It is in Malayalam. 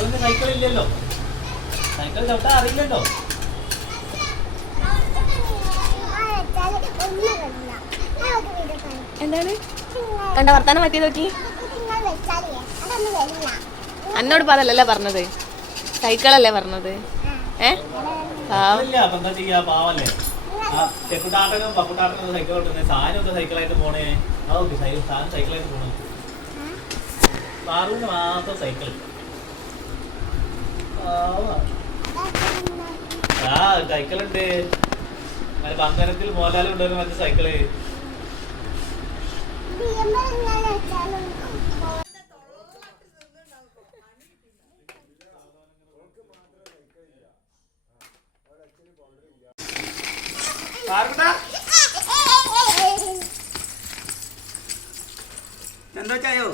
പാറുവിന് സൈക്കിൾ ഇല്ലല്ലോ, സൈക്കിൾ ചവിട്ടാൻ അറിയില്ലല്ലോ. എന്താണ് കണ്ട വർത്താനം മാറ്റി നോക്കി. എന്നോട് അതല്ലല്ലേ പറഞ്ഞത്, സൈക്കിളല്ലേ പറഞ്ഞത്. എന്താ ചെയ്യാ, പാവല്ലേ. ചെക്കുട്ടാട്ടനും പക്കുട്ടാട്ടനും സൈക്കിൾ ഓട്ടുന്നത്, സാധനം സൈക്കിളായിട്ട് പോണേ. അതൊക്കെ സാധനം സൈക്കിളായിട്ട് പോണേ. പാറുവിന് മാത്രം സൈക്കിൾ. ആ സൈക്കിളുണ്ട്, ബന്ധനത്തിൽ മോഹൻലാലും ഉണ്ടായിരുന്നു മറ്റേ സൈക്കിള്. എന്താ ചായോ?